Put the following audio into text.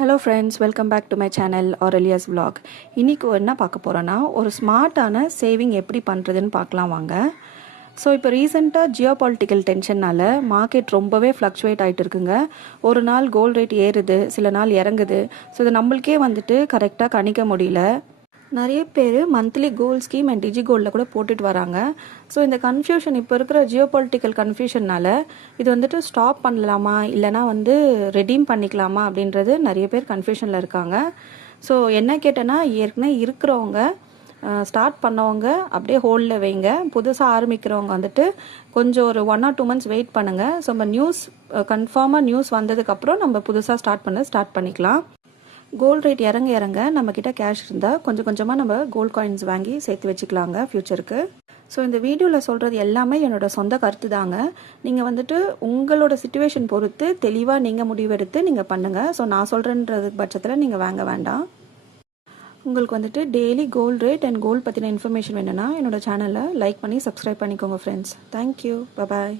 Hello friends, welcome back to my channel ஆரலியாஸ் vlog. இன்றைக்கி என்ன பார்க்க போகிறோன்னா, ஒரு ஸ்மார்ட்டான சேவிங் எப்படி பண்ணுறதுன்னு பார்க்கலாம் வாங்க. ஸோ இப்போ ரீசெண்டாக ஜியோ பொலிட்டிக்கல் டென்ஷனால் மார்க்கெட் ரொம்பவே ஃப்ளக்சுவேட் ஆகிட்டு இருக்குங்க. ஒரு நாள் கோல்ட் ரேட் ஏறுது, சில நாள் இறங்குது. ஸோ இது நம்மளுக்கே கரெக்டாக கணிக்க முடியல. நிறைய பேர் மந்த்லி கோல்ட் ஸ்கீம் அண்ட் டிஜி கோல்டில் கூட போட்டுட்டு வராங்க. ஸோ இந்த கன்ஃபியூஷன், இப்போ இருக்கிற ஜியோ பொலிட்டிக்கல் கன்ஃபியூஷனால் இது ஸ்டாப் பண்ணலாமா இல்லைனா ரெடீம் பண்ணிக்கலாமா அப்படின்றது நிறைய பேர் கன்ஃபியூஷனில் இருக்காங்க. ஸோ என்ன கேட்டேன்னா, ஏற்கனவே இருக்கிறவங்க ஸ்டார்ட் பண்ணவங்க அப்படியே ஹோல்டில் வைங்க. புதுசாக ஆரம்பிக்கிறவங்க கொஞ்சம் ஒரு 1 or 2 months வெயிட் பண்ணுங்கள். ஸோ நம்ம கன்ஃபார்மாக நியூஸ் வந்ததுக்கப்புறம் நம்ம புதுசாக ஸ்டார்ட் பண்ணிக்கலாம். கோல்ட் ரேட் இறங்க நம்மக்கிட்ட கேஷ் இருந்தால் கொஞ்சம் கொஞ்சமாக நம்ம கோல்ட் காயின்ஸ் வாங்கி சேர்த்து வச்சுக்கலாங்க ஃப்யூச்சருக்கு. ஸோ இந்த வீடியோவில் சொல்கிறது எல்லாமே என்னோடய சொந்த கருத்து தாங்க. நீங்கள் உங்களோட சிச்சுவேஷன் பொறுத்து தெளிவாக நீங்கள் முடிவெடுத்து நீங்கள் பண்ணுங்கள். ஸோ நான் சொல்கிறேன்றது பட்சத்தில் நீங்கள் வாங்க வேண்டாம். உங்களுக்கு daily gold rate and gold பற்றின இன்ஃபர்மேஷன் வேணும்னா என்னோடய சேனலை லைக் பண்ணி சப்ஸ்கிரைப் பண்ணிக்கோங்க ஃப்ரெண்ட்ஸ். தேங்க்யூ, பாய்.